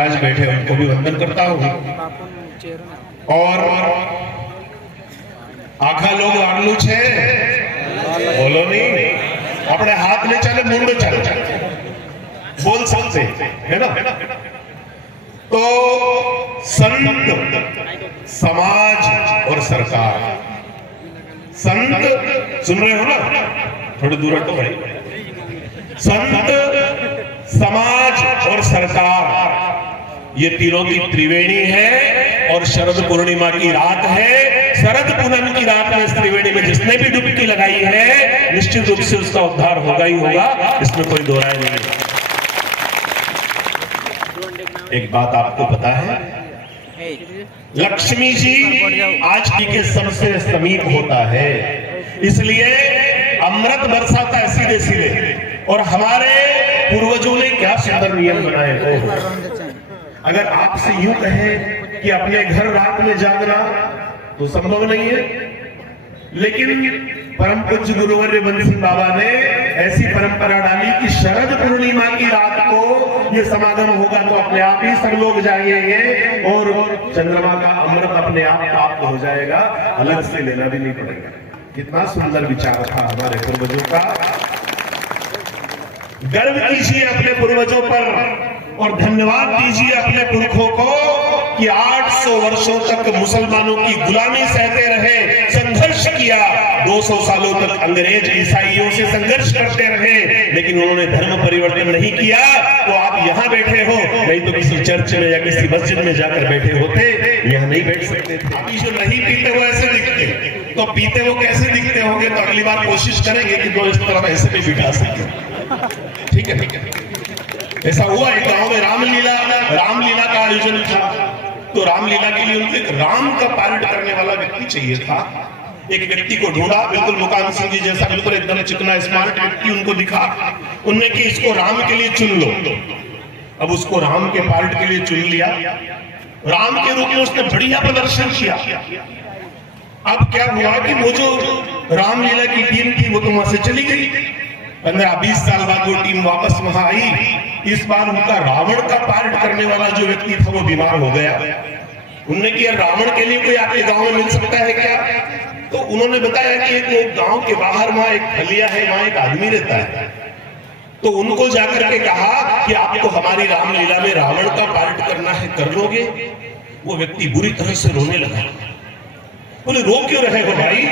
महाराज बैठे उनको भी वंदन करता हूँ। और आखा लोग आगलू छे बोलो नहीं, अपने हाथ में चले मुंड चले बोल सकते है ना। तो संत, समाज और सरकार। संत सुन रहे हो ना, थोड़ी दूर हटो भाई। संत, समाज और सरकार, ये तीनों की त्रिवेणी है। और शरद पूर्णिमा की रात है। शरद पूनम की रात में इस त्रिवेणी में जिसने भी डुबकी लगाई है निश्चित रूप से उसका उद्धार होगा ही होगा, इसमें कोई दो राय नहीं है। एक बात आपको पता है, लक्ष्मी जी आज के सबसे समीप होता है, इसलिए अमृत बरसाता है सीधे सीधे। और हमारे पूर्वजों ने क्या सुंदर नियम बनाए हो। अगर आपसे यूं कहे कि अपने घर रात में जागना तो संभव नहीं है, लेकिन परम पूज्य गुरुवर्य बंसी बाबा ने ऐसी परंपरा डाली कि शरद पूर्णिमा की रात को ये समागम होगा तो अपने आप ही सब लोग जाएंगे और चंद्रमा का अमृत अपने आप प्राप्त हो जाएगा, अलग से लेना भी नहीं पड़ेगा। कितना सुंदर विचार था हमारे पूर्वजों का। गर्व कीजिए अपने पूर्वजों पर और धन्यवाद दीजिए अपने पुरखों को कि 800 वर्षों तक मुसलमानों की गुलामी सहते रहे, संघर्ष किया। 200 सालों तक अंग्रेज ईसाइयों से संघर्ष करते रहे, लेकिन उन्होंने धर्म परिवर्तन नहीं किया। तो आप यहाँ बैठे हो, नहीं तो किसी चर्च में या किसी मस्जिद में जाकर बैठे होते, यहाँ नहीं बैठ सकते थे। अभी जो नहीं पीते वो ऐसे दिखते, तो पीते वो कैसे दिखते होंगे, तो अगली बार कोशिश करेंगे कि दो इस तरफ ऐसे भी बिठा सके। ठीक है, ठीक है। ऐसा हुआ एक गांव में रामलीला का आयोजन था। तो रामलीला के लिए उनको एक राम का पार्ट करने वाला व्यक्ति चाहिए था। एक व्यक्ति को ढूंढा, बिल्कुल मुकाम सिंह जी जैसा, बिल्कुल एकदम चिकना स्मार्ट व्यक्ति उनको दिखा। उनने कि इसको राम के लिए चुन लो। अब उसको राम के पार्ट के लिए चुन लिया। राम के रूप में उसने बढ़िया प्रदर्शन किया। अब क्या हुआ कि वो जो रामलीला की टीम थी वो तो वहां से चली गई। 15-20 साल बाद वो टीम वापस वहां आई। इस बार उनका रावण का पार्ट करने वाला जो व्यक्ति था वो बीमार हो गया। उन्होंने कि रावण के लिए कोई आपके गांव में मिल सकता है क्या? तो उन्होंने बताया कि एक गांव के बाहर वहां एक फलिया है, वहां एक आदमी रहता है। तो उनको जाकर के कहा कि आपको हमारी रामलीला में रावण का पार्ट करना है, कर लोगे? वो व्यक्ति बुरी तरह से रोने लगा। बोले रो क्यों रहे हो भाई,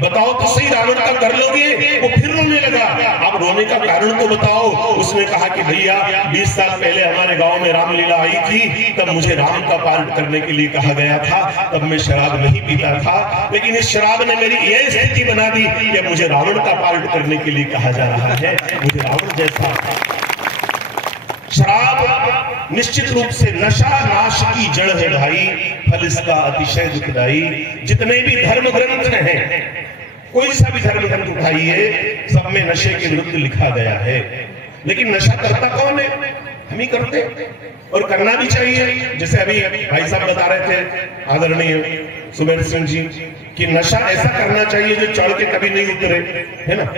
बताओ तो सही, रावण का कर लोगे? वो फिर रोने लगा। अब रोने का कारण तो बताओ। उसने कहा कि भैया 20 साल पहले हमारे गांव में रामलीला आई थी, तब मुझे राम का पार्ट करने के लिए कहा गया था। तब मैं शराब नहीं पीता था, लेकिन इस शराब ने मेरी ये स्थिति बना दी कि मुझे रावण का पार्ट करने के लिए कहा जा रहा है। मुझे रावण जैसा। शराब निश्चित रूप से नशा नाश की जड़ है भाई, फल इसका अतिशय दुखदाई। जितने भी धर्म ग्रंथ हैं, कोई सा भी धर्म ग्रंथ उठाइए, सब में नशे के विरुद्ध लिखा गया है। लेकिन नशा करता कौन है? हम ही करते, और करना भी चाहिए। जैसे अभी भाई साहब बता रहे थे आदरणीय सुमेर सिंह जी कि नशा ऐसा करना चाहिए जो चढ़ के कभी नहीं उतरे, है ना।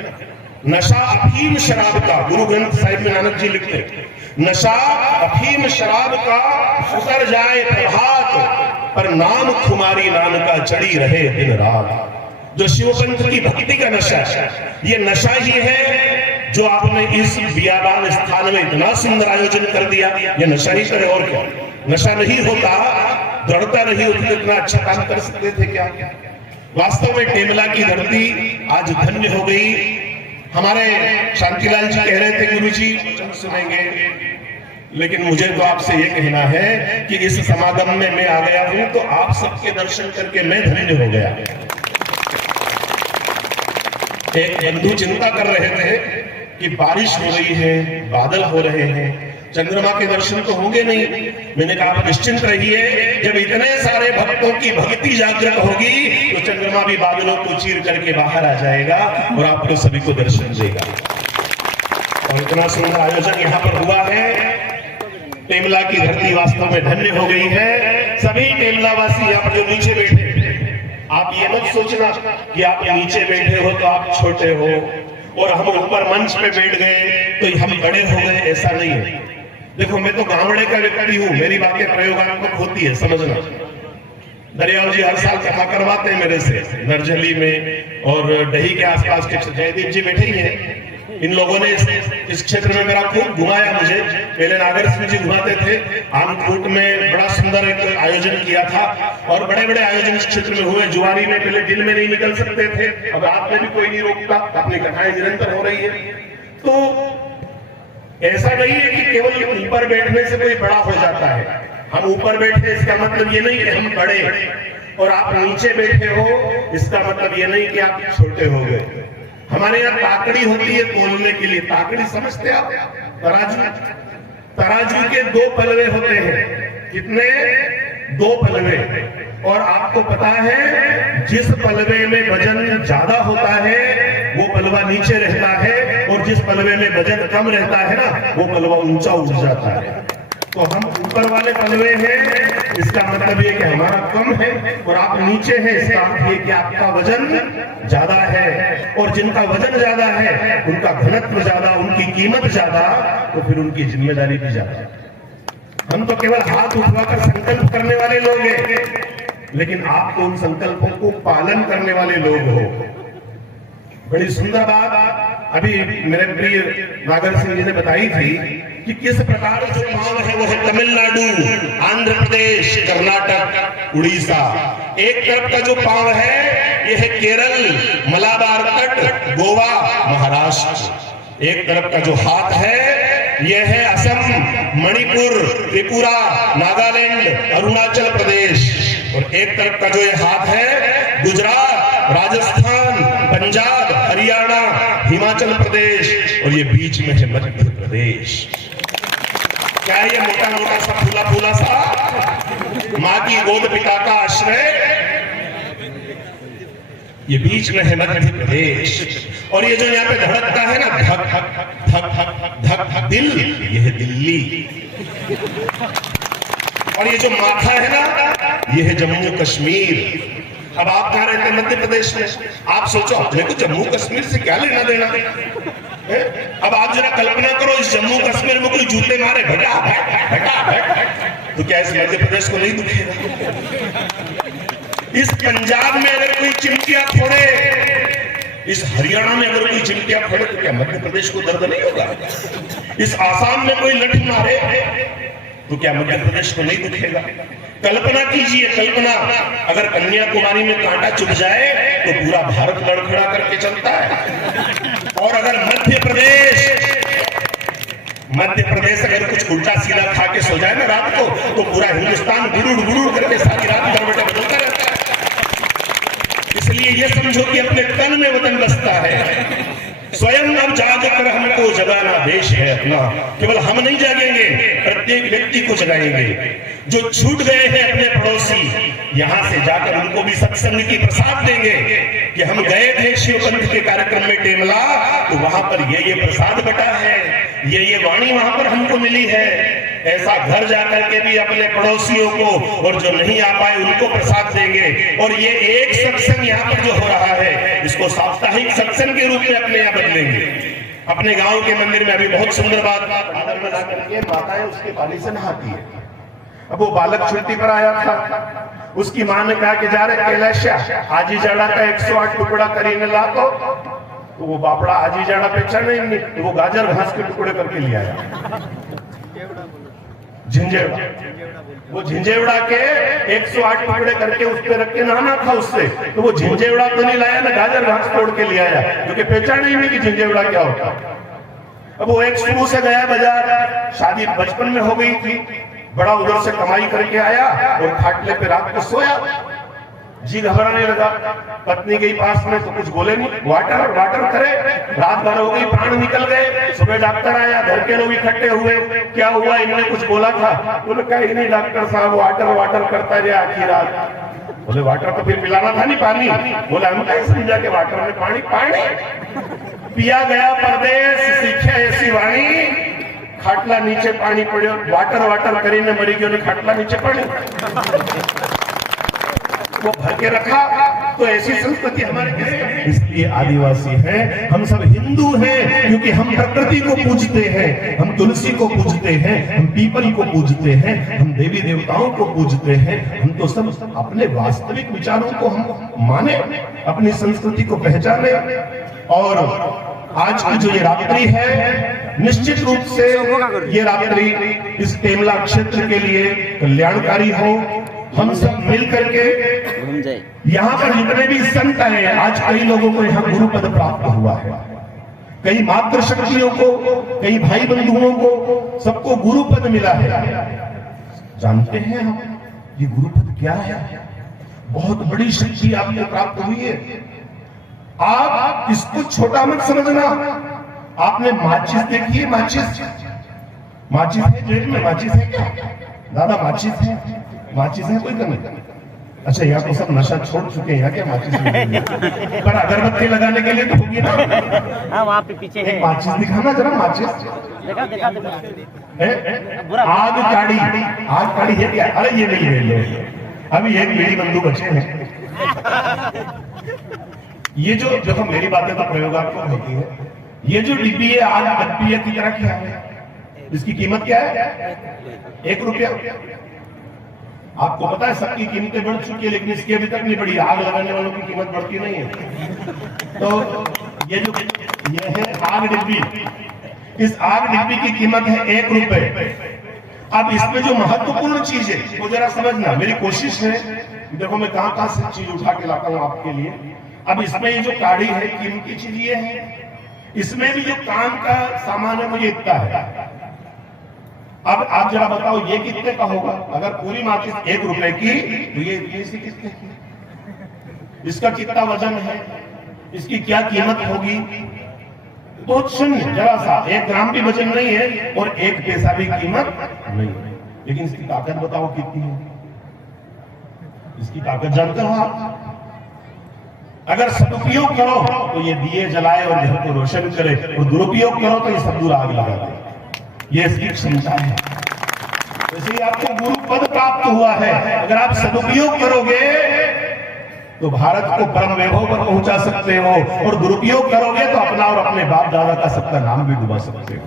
नशा अफीम शराब का, गुरु ग्रंथ साहिब में नानक जी लिखते, नशा अफीम शराब का उतर जाए प्रभात, पर नाम खुमारी नानका चढ़ी रहे दिन रात। जो शिवपंथ की भक्ति का नशा है, ये नशा ही है जो आपने इस बियाबान स्थान में इतना सुंदर आयोजन कर दिया। ये नशा ही करे, और क्या? नशा नहीं होता, दृढ़ता नहीं होती तो इतना अच्छा काम कर सकते थे क्या? वास्तव में टेमला की धरती आज धन्य हो गई। हमारे शांतिलाल जी कह रहे थे गुरु जी सुनेंगे, लेकिन मुझे तो आपसे ये कहना है कि इस समागम में मैं आ गया हूं तो आप सबके दर्शन करके मैं धन्य हो गया। एक बंधु चिंता कर रहे थे कि बारिश हो रही है, बादल हो रहे हैं, चंद्रमा के दर्शन तो होंगे नहीं। मैंने कहा आप निश्चिंत रहिए, जब इतने सारे भक्तों की भक्ति जागृत होगी तो चंद्रमा भी बादलों को चीर करके बाहर आ जाएगा और आपको सभी को दर्शन देगा। और इतना सुंदर आयोजन यहाँ पर हुआ है। टेमला की धरती वास्तव में धन्य हो गई है। सभी टेमला वासी यहाँ पर जो नीचे बैठे, आप ये मत सोचना कि आप नीचे बैठे हो तो आप छोटे हो और हम ऊपर मंच पे बैठ गए तो हम बड़े हो गए, ऐसा नहीं है। देखो मैं तो गांवड़े का व्यक्ति हूं, मेरी बातें प्रयोगात्मक होती है, समझना। दरियाव जी हर साल कथा करवाते हैं मेरे से नरझली में, और दही के आसपास के जयदीप जी बैठे ही हैं। इन लोगों ने इस क्षेत्र में मेरा खूब घुमाया मुझे। पहले नागर सिंह जी घुमाते थे। आमकोट में बड़ा सुंदर एक आयोजन किया था, और बड़े बड़े आयोजन इस क्षेत्र में हुए। जुआरी में पहले दिन में नहीं निकल सकते थे, अब रात में भी कोई नहीं रोकता, अपनी कथाएं निरंतर हो रही है। तो ऐसा नहीं है कि केवल ऊपर बैठने से कोई बड़ा हो जाता है। हम ऊपर बैठे इसका मतलब ये नहीं कि हम बड़े, और आप नीचे बैठे हो इसका मतलब ये नहीं कि आप छोटे हो गए। हमारे यहाँ ताकड़ी होती है तोलने के लिए। ताकड़ी समझते आप? तराजू। तराजू के 2 पलवे होते हैं। कितने? 2 पलवे। और आपको पता है जिस पलवे में वजन ज्यादा होता है वो पलवा नीचे रहता है, और जिस पलवे में वजन कम रहता है ना वो पलवा ऊंचा उठ जाता है। तो हम ऊपर वाले पलवे हैं, इसका मतलब ये कि हमारा कम है, और आप नीचे हैं, इसका अर्थ ये कि आपका वजन ज्यादा है। और जिनका वजन ज्यादा है उनका घनत्व ज्यादा, उनकी कीमत ज्यादा, तो फिर उनकी जिम्मेदारी भी ज्यादा। हम तो केवल हाथ उठवाकर संकल्प करने वाले लोग हैं, लेकिन आप तो उन संकल्पों को पालन करने वाले लोग हो। बड़ी सुंदर बात अभी मेरे प्रिय नागर सिंह जी ने बताई थी कि किस प्रकार जो पांव है वो है तमिलनाडु, आंध्र प्रदेश, कर्नाटक, उड़ीसा। एक तरफ का जो पांव है ये है केरल, मलाबार तट, गोवा, महाराष्ट्र। एक तरफ का जो हाथ है ये है असम, मणिपुर, त्रिपुरा, नागालैंड, अरुणाचल प्रदेश। और एक तरफ का जो ये हाथ है गुजरात, राजस्थान, पंजाब, हरियाणा, हिमाचल प्रदेश, और ये बीच में है मध्य प्रदेश। क्या ये मोटा मोटा सा फूला फूला सा माँ की गोद पिता का आश्रय, ये बीच में है मध्य प्रदेश। और ये जो यहाँ पे धड़कता है ना, धक धक धक धक धक दिल, ये है दिल्ली। और ये जो माथा है ना ये है जम्मू कश्मीर। अब आप कहाँ रहते हैं? मध्य प्रदेश में। आप सोचो अपने को जम्मू कश्मीर से क्या लेना देना है? अब आप जरा कल्पना करो इस जम्मू कश्मीर में कोई जूते मारे भटा भटा, तो क्या इस मध्य प्रदेश को नहीं दुखेगा? इस पंजाब में अगर कोई चिमटियां फोड़े, इस हरियाणा में अगर कोई चिमटियां फोड़े, तो क्या मध्य प्रदेश को दर्द नहीं होगा? इस आसाम में कोई लठ मारे तो क्या मध्य प्रदेश को नहीं दुखेगा? कल्पना कीजिए, कल्पना, अगर कन्याकुमारी में कांटा चुभ जाए तो पूरा भारत लड़खड़ा करके चलता है। और अगर मध्य प्रदेश अगर कुछ उल्टा सीधा खा के सो जाए ना रात को, तो पूरा हिंदुस्तान गुड़ुड़ गुड़ुड़ करके सारी रात करवटें बदलता रहता है। इसलिए ये समझो कि अपने तन में वतन बसता है। स्वयं अब जाग कर हमको जगाना देश है अपना। केवल हम नहीं जागेंगे, प्रत्येक व्यक्ति को जगाएंगे। जो छूट गए हैं अपने पड़ोसी, यहाँ से जाकर उनको भी सत्संग की प्रसाद देंगे कि हम गए थे शिव पंथ के कार्यक्रम में टेमला, तो वहां पर ये प्रसाद बटा है, ये वाणी वहां पर हमको मिली है। ऐसा घर जाकर के भी अपने पड़ोसियों को, और जो नहीं आ पाए उनको प्रसाद देंगे। और ये एक सत्संग यहाँ पर जो हो रहा है, इसको साप्ताहिक सत्संग के रूप में अपने यहाँ बदलेंगे। अपने गांव के मंदिर में अभी बहुत सुंदर बात, माताएं उसके पानी से नहाती है। अब वो बालक छुट्टी पर आया था, उसकी माँ ने कहा कि जा रहे कैलाशा आजी जड़ा का 108 टुकड़ा करीने ला, तो वो बापड़ा आजी जड़ा पे चढ़ नहीं, तो वो गाजर घास के टुकड़े करके ले आया। झिंझेवड़ा, वो झिंझेवड़ा के 108 टुकड़े करके उस पे रख के नहाना था उससे, तो वो झिंझेवड़ा तो नहीं लाया ना, गाजर घास तोड़ के ले आया, क्योंकि पहचान नहीं हुई कि झिंझेवड़ा क्या होता। अब वो एक शुरू से गया बाजार, शादी बचपन में हो गई थी, बड़ा उधर से कमाई करके आया और खाटले पे रात को सोया। जी घबराने लगा, पत्नी गई पास में तो कुछ बोले नहीं, वाटर वाटर करे, रात भर हो गई, प्राण निकल गए। सुबह डॉक्टर आया, घर के लोग इकट्ठे हुए, क्या हुआ, इन्होंने कुछ बोला था? बोले क्या ही नहीं डॉक्टर साहब, वाटर वाटर करता रहे आखिर रात। बोले वाटर तो फिर पिलाना था नहीं पानी। बोले हम क्या समझा के वाटर में पानी, पानी पिया गया परदेश, सीखे ऐसी वाणी, खाटला नीचे पानी पड़ो, वाटर वाटर करीने मरी गयो ने खाटला नीचे पड़ी। वो भर के रखा तो ऐसी संस्कृति हमारे है। इसलिए आदिवासी है, हम सब हिंदू हैं क्योंकि हम प्रकृति को पूजते हैं, हम तुलसी को पूजते हैं, हम पीपल को पूजते हैं, हम देवी देवताओं को पूजते हैं। हम तो सब अपने वास्तविक विचारों को हम माने, अपनी संस्कृति को पहचाने। और आज की जो ये रात्रि है, निश्चित रूप से ये रात्रि इस टेमला क्षेत्र के लिए कल्याणकारी हो। हम सब मिल करके यहाँ पर जितने भी संत आए, आज कई लोगों को यहाँ गुरु पद प्राप्त हुआ है, कई मातृ शक्तियों को, कई भाई बंधुओं को, सबको गुरु पद मिला है। जानते हैं हम ये गुरु पद क्या है? बहुत बड़ी शक्ति आपको प्राप्त हुई है। आप इसको छोटा मत समझना। आपने माचिस देखी है? माचिस है जेब में? माचिस है क्या दादा? माचिस है? माचिस है कोई कमी? अच्छा, यहाँ तो सब नशा छोड़ चुके हैं, यहाँ क्या माचिस है? पर अगरबत्ती लगाने के लिए तो होगी ना। हाँ, वहाँ पे पीछे है। माचिस दिखाना जरा, माचिस देखा देखा देखा। आग काड़ी है क्या? अरे ये नहीं है लो, अभी एक मेरी बंधु बचे हैं। ये जो देखो, मेरी बातें तो प्रयोगात्मक होती है। ये जो डिब्बी है आग डब्बी की तरह क्या है? इसकी कीमत क्या है? 1 रुपया। आपको पता है सबकी कीमतें बढ़ चुकी है, लेकिन इसकी अभी तक नहीं बढ़ी। आग लगाने वालों की कीमत बढ़ती नहीं है। तो ये है आग डिब्बी। इस आग डिब्बी की कीमत है 1 रुपए। अब इसमें जो महत्वपूर्ण चीज है वो जरा समझना। मेरी कोशिश है, देखो मैं कहां से चीज उठा के लाता हूं आपके लिए। अब इसमें ये जो काढ़ी है, कीमती चीज ये है। इसमें भी जो काम का सामान है वो ये इतना है। अब आप जरा बताओ ये कितने का होगा? अगर पूरी माचिस 1 रुपए की, तो ये इतनी सी कितने की? इसका कितना वजन है? इसकी क्या कीमत होगी? तो शून्य, जरा सा 1 ग्राम भी वजन नहीं है और 1 पैसा भी कीमत नहीं है। लेकिन इसकी ताकत बताओ कितनी है? इसकी ताकत जानते हो आप? अगर सदुपयोग करो तो ये दिए जलाए और घर को रोशन करे, और दुरुपयोग करो तो ये सब दूर आग लगा दे। ये इसकी क्षमता है। वैसे ही आपको गुरु पद प्राप्त हुआ है। अगर आप सदुपयोग करोगे तो भारत को परम वैभव पर पहुंचा सकते हो, और दुरुपयोग करोगे तो अपना और अपने बाप दादा का सबका नाम भी डुबा सकते हो।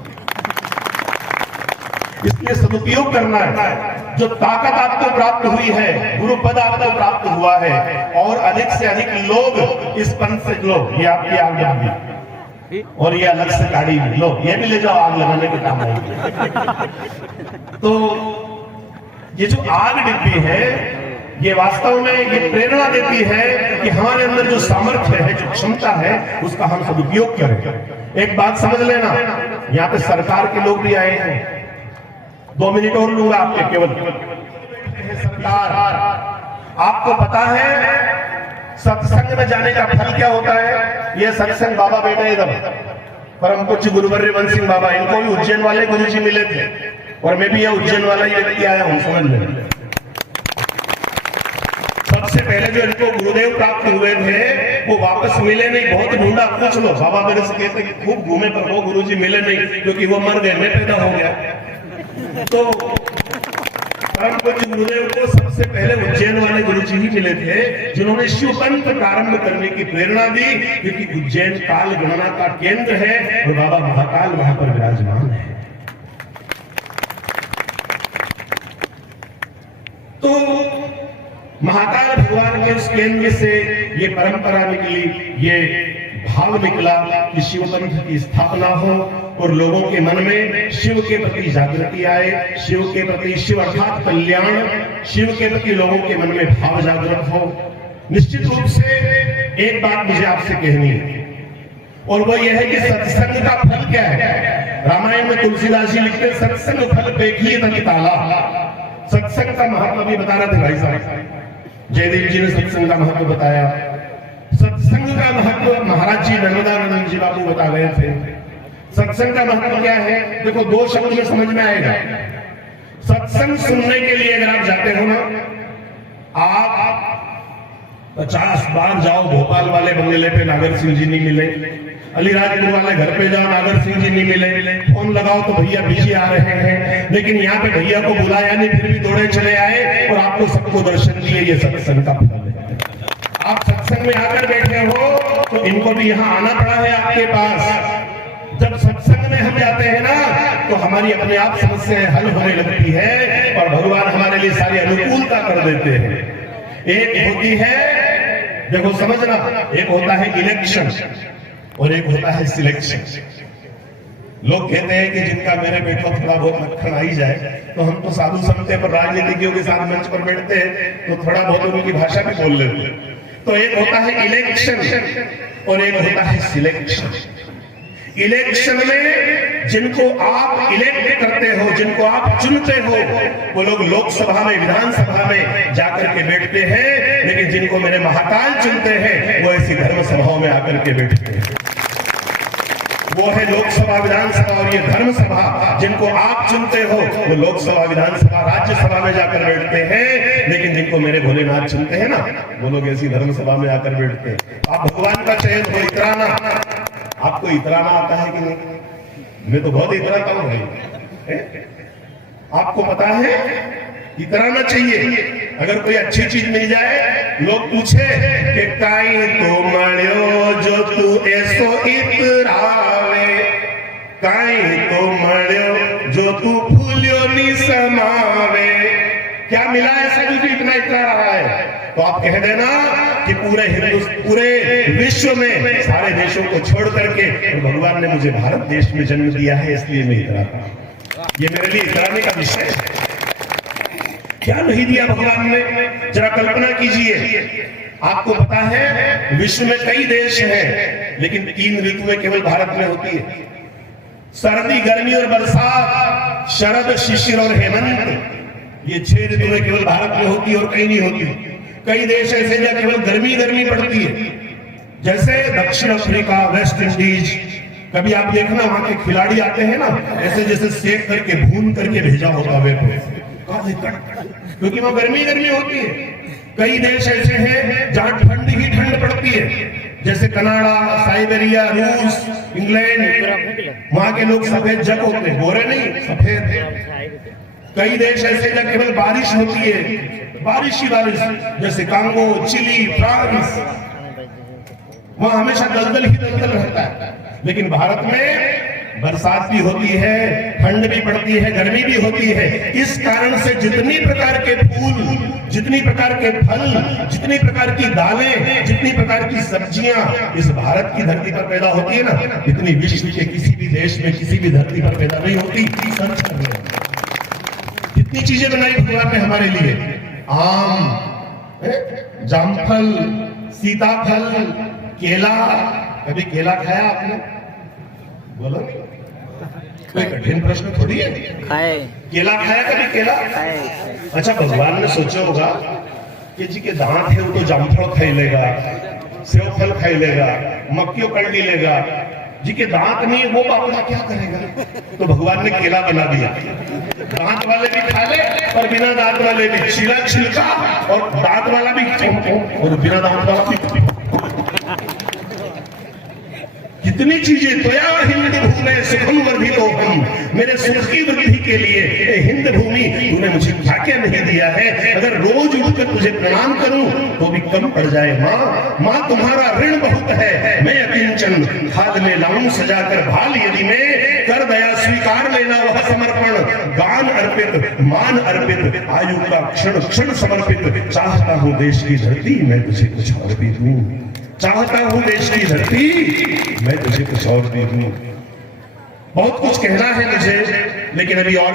इसलिए सदुपयोग करना है। जो ताकत आपको प्राप्त हुई है, गुरु पद आपको प्राप्त हुआ है, और अधिक से अधिक लोग इस पंथ से लो। ये आपकी आग भी, और ये अलग से गाड़ी भी लो, ये भी ले जाओ, आग लगाने के काम आएगी। तो ये जो आग डिब्बी है, ये वास्तव में ये प्रेरणा देती है कि हमारे अंदर जो सामर्थ्य है, जो क्षमता है, उसका हम सदुपयोग करें। एक बात समझ लेना, यहाँ पे सरकार के लोग भी आए हैं। 2 मिनट और लूंगा आपके केवल। सरकार, आपको पता है सत्संग में जाने का फल क्या होता है? ये सत्संग बाबा बेटा इधर परम पूज्य गुरुवर्य वंश सिंह बाबा, इनको भी उज्जैन वाले गुरुजी मिले थे, और मैं भी ये उज्जैन वाला ही व्यक्ति आया हूं, समझ लें। सबसे पहले जो इनको गुरुदेव प्राप्त हुए थे वो वापस मिले नहीं। बहुत ढूंढा, पूछ लो। बाबा मेरे से कहते कि खूब घूमे पर वो गुरुजी मिले नहीं, क्योंकि वो मर गए, मैं पैदा हो गया। तो परम पूज्य गुरुदेव को सबसे पहले उज्जैन वाले गुरुजी ही मिले थे, जिन्होंने शिव पंथ प्रारंभ करने की प्रेरणा दी, क्योंकि उज्जैन काल गणना का केंद्र है और बाबा महाकाल वहां पर विराजमान है। तो महाकाल भगवान के उस केंद्र से ये परंपरा निकली, ये भाव निकला कि शिव पंथ की स्थापना हो और लोगों के मन में शिव के प्रति जागृति आए, शिव के प्रति, शिव अर्थात कल्याण, शिव के प्रति लोगों के मन में भाव जागृत हो। निश्चित रूप से एक बात मुझे आपसे कहनी है, और वो यह है कि सत्संग का फल क्या है। रामायण में तुलसीदास जी लिखते हैं, सत्संग फल पेखिए तनि ताला। सत्संग का महत्व भी बता रहे थे भाई साहब, जयदेव जी ने सत्संग का महत्व बताया। सत्संग का महत्व महाराज जी नर्मदानंद जी बाबू बता रहे थे। सत्संग का महत्व क्या है? देखो 2 शब्द में समझ में आएगा। सत्संग सुनने के लिए अगर आप जाते हो ना, आप 50 बार जाओ, भोपाल वाले बंगले पे नागर सिंह जी नहीं मिले, अलीराजपुर वाले घर पे जाओ, नागर सिंह जी नहीं मिले, फोन लगाओ तो भैया बिजी आ रहे हैं, लेकिन यहाँ पे भैया को बुलाया नहीं, फिर भी दौड़े चले आए और आपको सबको दर्शन दिए। ये सत्संग का फल है। आप सत्संग सत्संग में आकर बैठे हो तो इनको भी यहाँ आना पड़ा है आपके पास। जब सत्संग में हम जाते हैं ना तो हमारी अपने आप समस्याएं हल होने लगती है और भगवान हमारे लिए सारी अनुकूलता कर देते हैं। एक होती है, देखो समझना, एक होता है इलेक्शन और एक होता है सिलेक्शन। लोग कहते हैं कि जिनका मेरे बेटों थोड़ा बहुत लक्षण आई जाए तो हम तो साधु संत पर राजनीतिज्ञों के साथ मंच पर बैठते हैं तो थोड़ा बहुत उनकी भाषा भी बोल लेते हैं। तो एक होता है इलेक्शन और एक होता है सिलेक्शन। इलेक्शन में जिनको आप इलेक्ट करते हो, जिनको आप चुनते हो, वो लोग लोकसभा में, विधानसभा में जाकर के बैठते हैं, लेकिन जिनको मेरे महाकाल चुनते हैं वो ऐसी धर्म सभाओं में आकर के बैठते हैं। वो है लोकसभा, विधानसभा और ये धर्म सभा। जिनको आप चुनते हो वो लोकसभा, विधानसभा, राज्यसभा में जाकर बैठते हैं, लेकिन जिनको मेरे भोलेनाथ चुनते हैं ना वो लोग ऐसी धर्म सभा में आकर बैठते हैं। आप भगवान का चयन हो, इतराना, आपको इतराना आता है कि नहीं? मैं तो बहुत इतराता हूं भाई। आपको पता है इतराना चाहिए। अगर कोई अच्छी चीज मिल जाए, लोग पूछे कि काई तो मळ्यो जो तू ऐसो इतरावे, काई तो मळ्यो जो तू फूल्यो नी समावे। क्या मिला ऐसा जो तू इतना इतरा रहा है? तो आप कह देना कि पूरे विश्व में सारे देशों को छोड़ करके भगवान ने मुझे भारत देश में जन्म दिया है, इसलिए मैं इतराता हूं। ये मेरे लिए इतराने का विषय है। क्या नहीं दिया भगवान ने, जरा कल्पना कीजिए। आपको पता है विश्व में कई देश हैं, लेकिन 3 ऋतुएं केवल भारत में होती है। सर्दी, गर्मी और बरसात, शरद, शिशिर और हेमंत। ये 6 ऋतुएं केवल भारत में होती है और कहीं नहीं होती। कई देश ऐसे जहाँ केवल गर्मी गर्मी पड़ती है, जैसे दक्षिण अफ्रीका, वेस्ट इंडीज। कभी आप देखना वहां के खिलाड़ी आते हैं ना, ऐसे जैसे सेक करके भून करके भेजा होता वे को, क्योंकि वहां गर्मी गर्मी होती है। कई देश ऐसे हैं जहां ठंड ही ठंड पड़ती है, जैसे कनाडा, साइबेरिया, रूस, इंग्लैंड। वहां के लोग सफेद जग होते हैं, गोरे नहीं, सफेद। कई देश ऐसे जहां केवल बारिश होती है, बारिश ही बारिश, जैसे कांगो, चिली, फ्रांस। वहां हमेशा दलदल ही दलदल रहता है। लेकिन भारत में बरसात भी होती है, ठंड भी पड़ती है, गर्मी भी होती है। इस कारण से जितनी प्रकार के फूल, जितनी प्रकार के फल, जितनी प्रकार की दालें, जितनी प्रकार की सब्जियां इस भारत की धरती पर पैदा होती है ना, इतनी विश्व के किसी भी देश में, किसी भी धरती पर पैदा नहीं होती। सच कर रहे हैं। कितनी चीजें बनाई भगवान ने हमारे लिए। आम, जामफल, सीताफल, केला। कभी केला खाया आपने? बोलो, कोई कठिन प्रश्न थोड़ी है। खाए, केला खाया कभी? केला खाए। अच्छा, भगवान ने सोचा होगा कि जी के दांत है वो तो जामफल खाई लेगा, सेव फल खाई लेगा, मक्खियों कड़ी लेगा। जी के दांत नहीं है वो बापड़ा क्या करेगा? तो भगवान ने केला बना दिया। दांत वाले भी खा ले और बिना दांत वाले भी, छिला छिलका और दांत वाला भी और बिना दांत वाला भी। कितनी चीजें तोया हिंद भूमि सुखम वर्धितो हम। मेरे सुख की वृद्धि के लिए हिंद भूमि तूने मुझे क्या क्या नहीं दिया है। अगर रोज उठकर तुझे प्रणाम करूं तो भी कम पड़ जाए। माँ तुम्हारा ऋण बहुत है। मैं अकिंचन खाद में लाऊं सजाकर भाल, यदि मैं कर दया स्वीकार लेना वह समर्पण। गान अर्पित, मान अर्पित, आयु का क्षण क्षण समर्पित। चाहता हूं देश की धरती मैं तुझे कुछ और भी दूं। चाहता हूं देश की धरती मैं तुझे कुछ और भी दूं। बहुत कुछ कहना है मुझे, लेकिन अभी और